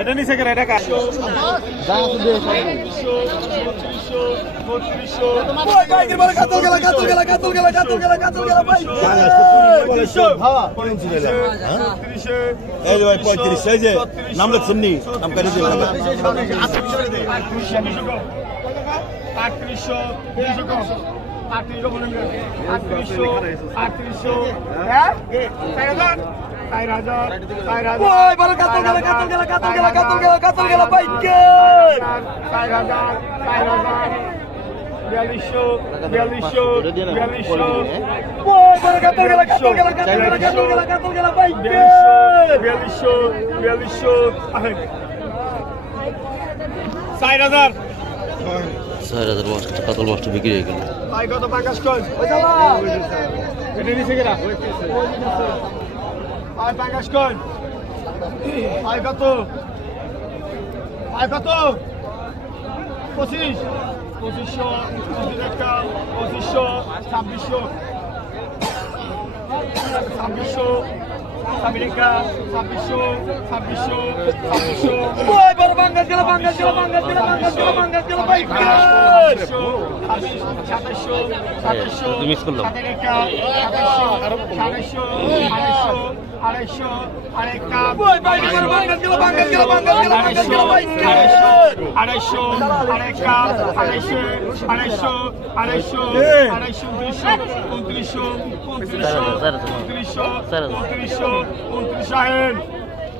এটা নিচে করে এটা কাজ নাম লিখছেন নি আটত্রিশশো আটত্রিশশো আটত্রিশশো হ্যাঁ চার হাজার চার হাজার চার হাজার চার হাজার বিয়াল্লিশশো বিয়াল্লিশশো বিয়াল্লিশশো বিয়াল্লিশশো বিয়াল্লিশশো চার হাজার। ছয় হাজার মাছ কাতল মাছটা বিক্রি হয়ে গেল। ছাব্বিশশো। ছাব্বিশশো ছাব্বিশশো ছাব্বিশশো। Miss করলাম। আড়াইশো আরেকটা আড়াইশো আরেকটা আড়াইশো আড়াইশো আড়াইশো আড়াইশো উনত্রিশশো উনত্রিশশো উনত্রিশশো উনত্রিশশো উনত্রিশশো আহেন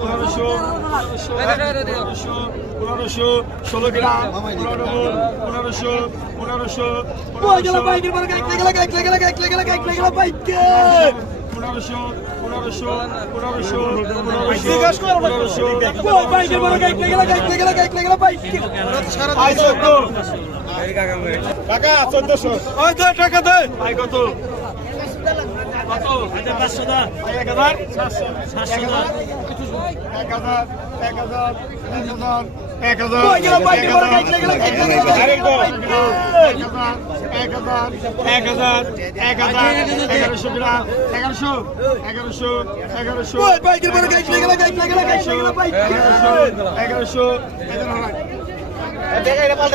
পনেরোশো পনেরোশো ষোলো গ্রাম পনেরো পনেরোশো পনেরোশো পনেরোশো পনেরোশো পনেরোশো পনেরোশো পনেরোশো টাকা চোদ্দশো। টাকা দেয় কত? এক হাজার এক হাজার এগারোশো গ্রাম এগারোশো এগারোশো এগারোশো বাইকে এগারোশো কত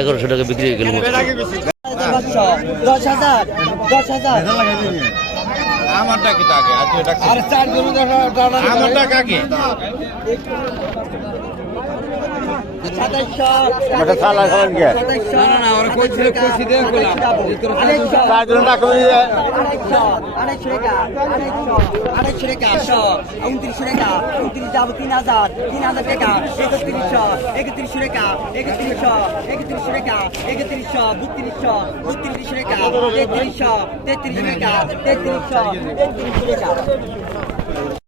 এগারোশো টাকা বিক্রি হয়ে গেল। দশ হাজার দশ হাজার আমারটা কি টাকা আর তুই টাকা আর চার গরু আমার টাকা কি উনত্রিশশো টাকা উনত্রিশ যাব তিন হাজার তিন হাজার টাকা একত্রিশশো একত্রিশশো টাকা একত্রিশশো একত্রিশশো টাকা একত্রিশশো বত্রিশশো বত্রিশশো টাকা তেত্রিশশো তেত্রিশ টাকা তেত্রিশশো তেত্রিশশো টাকা